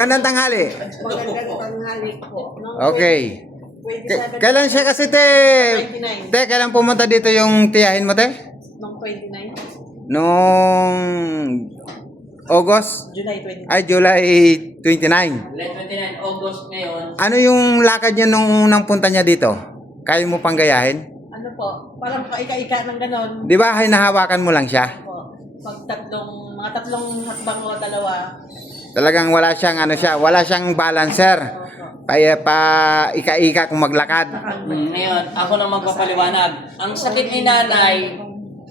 Magandang tanghali. Magandang tanghali po. Okay. 27 Kailan siya kasi, te? 29. Te, kailan pumunta dito yung tiyahin mo, te? Nung 29. Nung August? July 29. Ay, July 29. July 29, August ngayon. Ano yung lakad niya nung unang punta niya dito? Kaya mo pang gayahin? Ano po? Parang paika-ika ng ganon. Di ba, hinahawakan mo lang siya? Po. Pag mga tatlong hakbang o dalawa. Talagang wala siyang, wala siyang balancer. Ika-ika kung maglakad. Ngayon, ako na magpapaliwanag. Ang sakit ni nanay,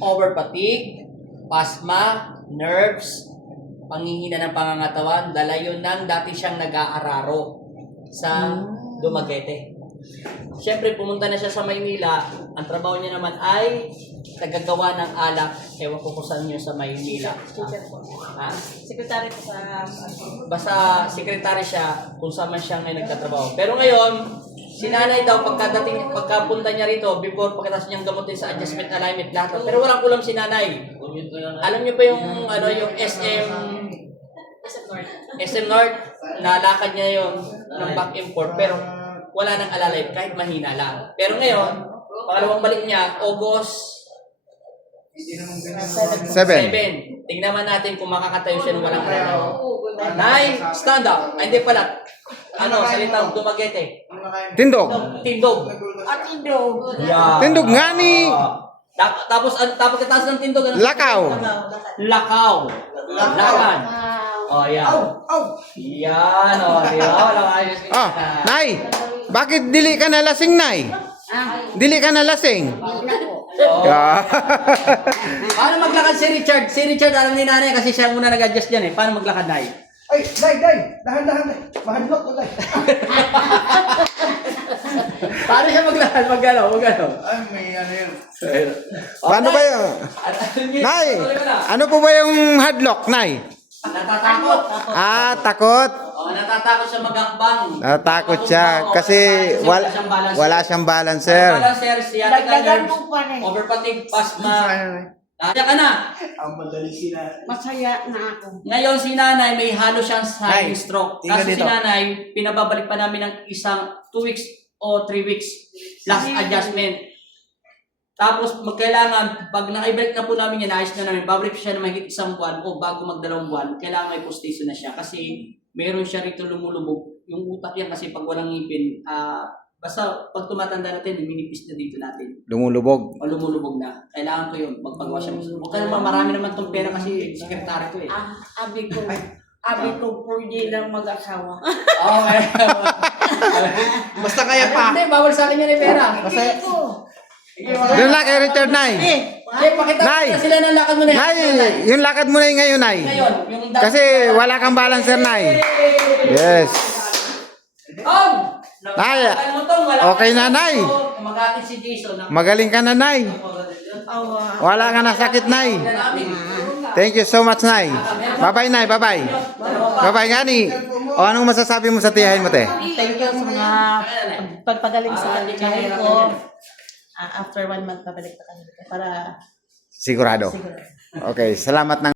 over fatigue, asthma, nerves, panghihina ng pangangatawan, dala yun ng dati siyang nag-aararo sa Dumaguete. Siyempre, pumunta na siya sa Maynila. Ang trabaho niya naman ay tagagawa ng alak. Ewan ko kung saan yun sa Maynila. Teacher po. Secretary po sa... Basta sekretary siya kung saan man siya ngayon nagtatrabaho. Pero ngayon, si nanay daw pagkapunta niya rito, before pagkatapos niyang gamutin sa adjustment alignment lahat. Pero walang kulam si nanay. Alam niyo pa yung yung SM North, nalakad niya yon ng back and forth, pero wala nang alalay kahit mahina lang. Pero ngayon, pangalawang balik niya, August 7. 7. Tingnan man natin kung makakatayo siya ng walang alalay. 9, stand up. Ay, hindi pala. Salitang Dumaguete. Tindog. Tindog. At Indo. Yeah. Tindog nga ni. Tapos kataas ng tindog. Lakaw. Lakaw. Lakad. Oh, yan. Yan, di ba? Walang ayos. Nay, bakit dili ka na lasing, Nay? Dili ka na lasing? Yeah. Paano maglakad si Richard? Si Richard, alam ni nanay kasi siya muna nag-adjust yan eh. Paano maglakad, Nay? Ay, Day! Dahan-dahan, Day! Mahadlok ko, Day! Paano siya maglakad? Magano? Ay, may ano yun. Paano ba yun? Nay, ano po ba yung hadlock, Nay? Natatakot. Takot. Natatakot siya mag-akbang. Natakot siya kasi wala siyang balancer. Balancer, siya Dagdagan mo pa rin. over fatigue, asthma. Kaya ka na. Ang madali sila. Masaya na ako. Ngayon si nanay may halo siyang sudden stroke. tingnan Kasi si dito. nanay, pinababalik pa namin ng isang 2 weeks o 3 weeks last adjustment. Tapos magkailangan, pag nakaibalik na po namin yan, ayos na namin, babalik siya na mahigit isang buwan o bago magdalawang buwan, kailangan may postation na siya kasi meron siya rito lumulubog. Yung utak yan kasi pag walang ngipin, basta pag tumatanda natin, minipis na dito natin. Lumulubog. O lumulubog na. Kailangan ko yun, magpagawa siya. Huwag ka naman, marami naman itong pera kasi sekretary ko eh. Abi ko, pwede lang mag-asawa. Okay. Basta kaya pa. Hindi, bawal sa akin yan yung pera. Basta, Doon lang kay Richard, Nay. Pakita Nay! mo na sila ng lakad mo na yan. Nay, yung lakad mo na yun ngayon, Nay. Ngayon, yung Kasi wala kang balancer, Nay. Yes. Nay, okay na, Nay. Mag-atin si Jason. Magaling ka na, Nay. Wala ka na sakit, Nay. Thank you so much, Nay. Bye-bye, Nay. Bye-bye. Bye-bye, Gani. O, anong masasabi mo sa tiyahin mo, te? Thank you sa mga pagpagaling sa kanya ko. After 1 month, pabalik na kami. Para Sigurado. siguro. Okay, salamat ng